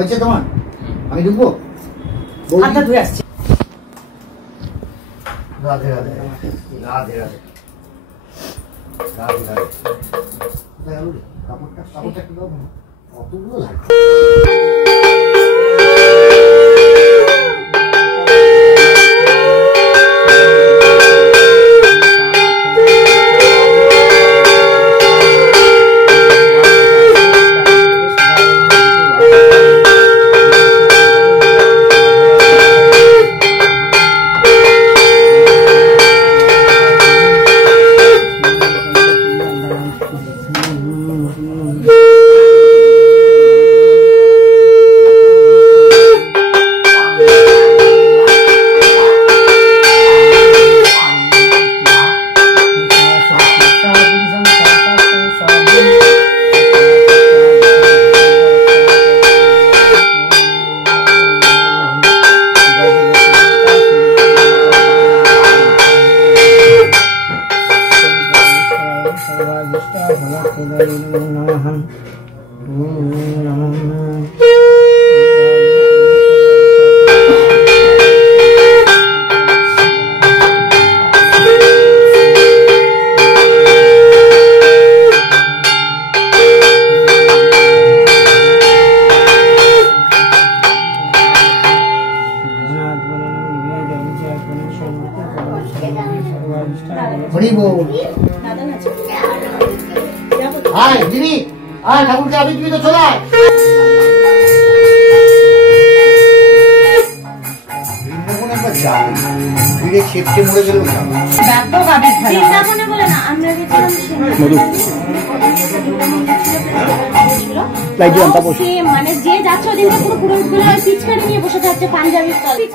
হয়েছে তোমার? আমি ঢুকবো? হাতটা ধুয়ে আসছি। রাধে রাধে রাধে রাধে রাধে রাধে। কাপড়টা একটু দাও, কতগুলো লাগবে। ঠাকুরকে আমি তুমি তো চলে ছেপটে মরে গেল। মানে যে যাচ্ছে ওদিনকে পুরো পুরো পিচকারি নিয়ে বসে থাকছে পাঞ্জাবির তলে।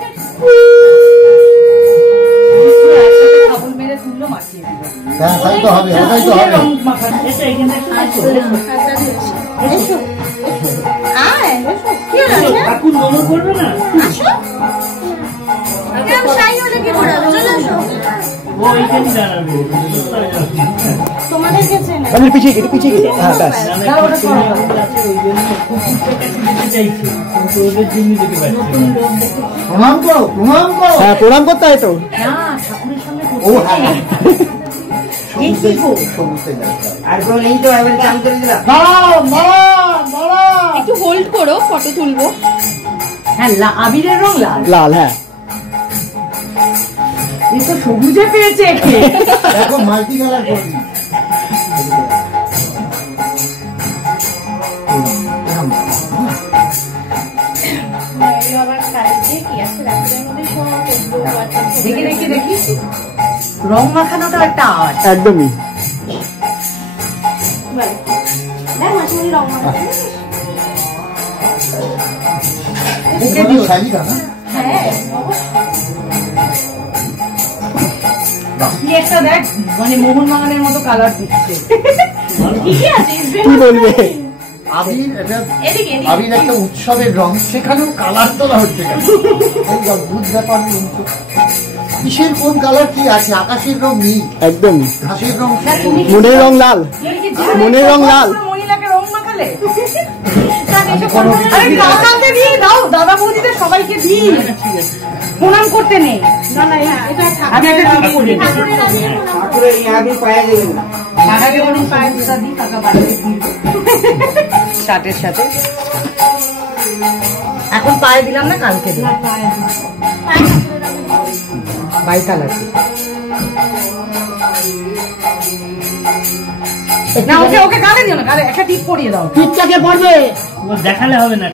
প্রণাম করতে হয় তো। একটু হোল্ড করো, ফটো তুলবো। হ্যাঁ, আবিরের রং লাল। লাল, হ্যাঁ। এই তো সবুজে পেয়েছে। দেখো মাল্টি কালার করবি। দেখি দেখি রং মাখানোটা একটা আর্ট। একদমই। একটা দেখ, মানে মোহন বাগানের মতো কালার দিচ্ছে। কি বলবে? আবির একটা উৎসবের রং, সেখানেও কালার তোলা হচ্ছে। অদ্ভুত ব্যাপার। কিসের কোন কালার কি আছে? আকাশের রং নেই, একদমই। ঘাসের রং, মনের রং লাল, মনের রং লাল। মহিলাকে রং মাখালে দাদা বৌদিদের সবাইকে দিই, প্রণাম করতে নেই। আমি একটা টিপ করি, টাকাকে বলি পায়ে দিই, টাকা বাড়িতে দিই শার্টের সাথে। এখন পায়ে দিলাম না, কালকে দিই বাই কালার। না, ওকে ওকে গালে দিও না, গালে একটা টিপ পরিয়ে দাও। টিপটাকে পড়বে, দেখালে হবে না।